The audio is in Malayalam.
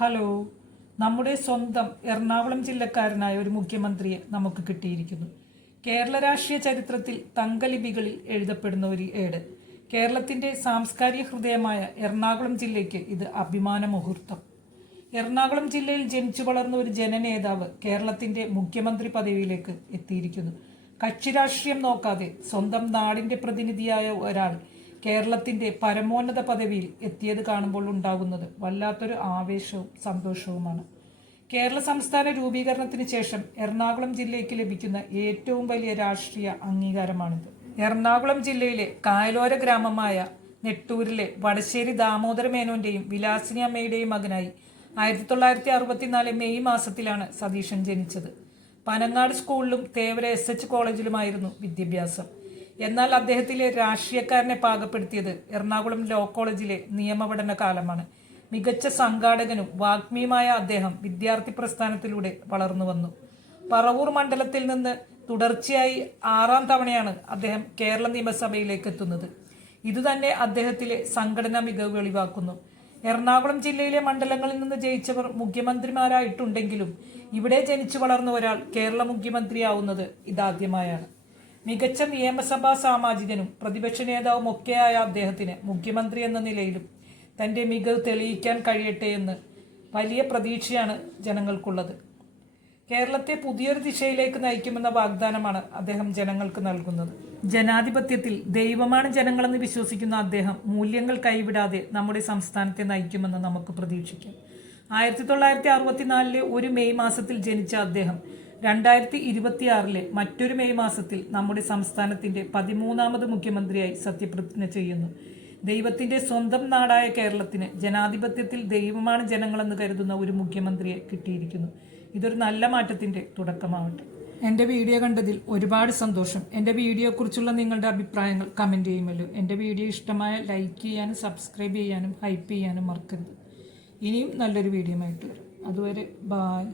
ഹലോ, നമ്മുടെ സ്വന്തം എറണാകുളം ജില്ലക്കാരനായ ഒരു മുഖ്യമന്ത്രിയെ നമുക്ക് കിട്ടിയിരിക്കുന്നു. കേരള രാഷ്ട്രീയ ചരിത്രത്തിൽ തങ്കലിപികളിൽ എഴുതപ്പെടുന്ന ഒരു ഏട്. കേരളത്തിന്റെ സാംസ്കാരിക ഹൃദയമായ എറണാകുളം ജില്ലയ്ക്ക് ഇത് അഭിമാന മുഹൂർത്തം. എറണാകുളം ജില്ലയിൽ ജനിച്ചു വളർന്ന ഒരു ജനനേതാവ് കേരളത്തിന്റെ മുഖ്യമന്ത്രി പദവിയിലേക്ക് എത്തിയിരിക്കുന്നു. കക്ഷി രാഷ്ട്രീയം നോക്കാതെ സ്വന്തം നാടിന്റെ പ്രതിനിധിയായ ഒരാൾ കേരളത്തിന്റെ പരമോന്നത പദവിയിൽ എത്തിയത് കാണുമ്പോൾ ഉണ്ടാകുന്നത് വല്ലാത്തൊരു ആവേശവും സന്തോഷവുമാണ്. കേരള സംസ്ഥാന രൂപീകരണത്തിന് ശേഷം എറണാകുളം ജില്ലയ്ക്ക് ലഭിക്കുന്ന ഏറ്റവും വലിയ രാഷ്ട്രീയ അംഗീകാരമാണിത്. എറണാകുളം ജില്ലയിലെ കായലോര ഗ്രാമമായ നെട്ടൂരിലെ വടശ്ശേരി ദാമോദര മേനോന്റെയും വിലാസിനി അമ്മയുടെയും മകനായി 1964 മെയ് മാസത്തിലാണ് സതീശൻ ജനിച്ചത്. പനങ്ങാട് സ്കൂളിലും തേവര SH കോളേജിലുമായിരുന്നു വിദ്യാഭ്യാസം. എന്നാൽ അദ്ദേഹത്തിലെ രാഷ്ട്രീയക്കാരനെ പാകപ്പെടുത്തിയത് എറണാകുളം ലോ കോളേജിലെ നിയമപഠന കാലമാണ്. മികച്ച സംഘാടകനും വാഗ്മിയുമായ അദ്ദേഹം വിദ്യാർത്ഥി പ്രസ്ഥാനത്തിലൂടെ വളർന്നു വന്നു. പറവൂർ മണ്ഡലത്തിൽ നിന്ന് തുടർച്ചയായി 6ാം തവണയാണ് അദ്ദേഹം കേരള നിയമസഭയിലേക്ക് എത്തുന്നത്. ഇതുതന്നെ അദ്ദേഹത്തിലെ സംഘടനാ മികവ് വെളിവാക്കുന്നു. എറണാകുളം ജില്ലയിലെ മണ്ഡലങ്ങളിൽ നിന്ന് ജയിച്ചവർ മുഖ്യമന്ത്രിമാരായിട്ടുണ്ടെങ്കിലും ഇവിടെ ജനിച്ചു വളർന്ന ഒരാൾ കേരള മുഖ്യമന്ത്രിയാവുന്നത് ഇതാദ്യമായാണ്. മികച്ച നിയമസഭാ സാമാജികനും പ്രതിപക്ഷ നേതാവും ഒക്കെയായ അദ്ദേഹത്തിന് മുഖ്യമന്ത്രി എന്ന നിലയിലും തന്റെ മികവ് തെളിയിക്കാൻ കഴിയട്ടെ എന്ന് വലിയ പ്രതീക്ഷയാണ് ജനങ്ങൾക്കുള്ളത്. കേരളത്തെ പുതിയൊരു ദിശയിലേക്ക് നയിക്കുമെന്ന വാഗ്ദാനമാണ് അദ്ദേഹം ജനങ്ങൾക്ക് നൽകുന്നത്. ജനാധിപത്യത്തിൽ ദൈവമാണ് ജനങ്ങളെന്ന് വിശ്വസിക്കുന്ന അദ്ദേഹം മൂല്യങ്ങൾ കൈവിടാതെ നമ്മുടെ സംസ്ഥാനത്തെ നയിക്കുമെന്ന് നമുക്ക് പ്രതീക്ഷിക്കാം. 1964 ഒരു മെയ് മാസത്തിൽ ജനിച്ച അദ്ദേഹം 2026 മറ്റൊരു മെയ് മാസത്തിൽ നമ്മുടെ സംസ്ഥാനത്തിന്റെ 13ാമത് മുഖ്യമന്ത്രിയായി സത്യപ്രതിജ്ഞ ചെയ്യുന്നു. ദൈവത്തിന്റെ സ്വന്തം നാടായ കേരളത്തിന് ജനാധിപത്യത്തിൽ ദൈവമാണ് ജനങ്ങളെന്ന് കരുതുന്ന ഒരു മുഖ്യമന്ത്രിയെ കിട്ടിയിരിക്കുന്നു. ഇതൊരു നല്ല മാറ്റത്തിന്റെ തുടക്കമാവട്ടെ. എൻ്റെ വീഡിയോ കണ്ടതിൽ ഒരുപാട് സന്തോഷം. എൻ്റെ വീഡിയോയെക്കുറിച്ചുള്ള നിങ്ങളുടെ അഭിപ്രായങ്ങൾ കമൻറ്റ് ചെയ്യുമല്ലോ. എൻ്റെ വീഡിയോ ഇഷ്ടമായ ലൈക്ക് ചെയ്യാനും സബ്സ്ക്രൈബ് ചെയ്യാനും ഹൈപ്പ് ചെയ്യാനും മറക്കരുത്. ഇനിയും നല്ലൊരു വീഡിയോ ആയിട്ട് വരും. അതുവരെ ബായ്.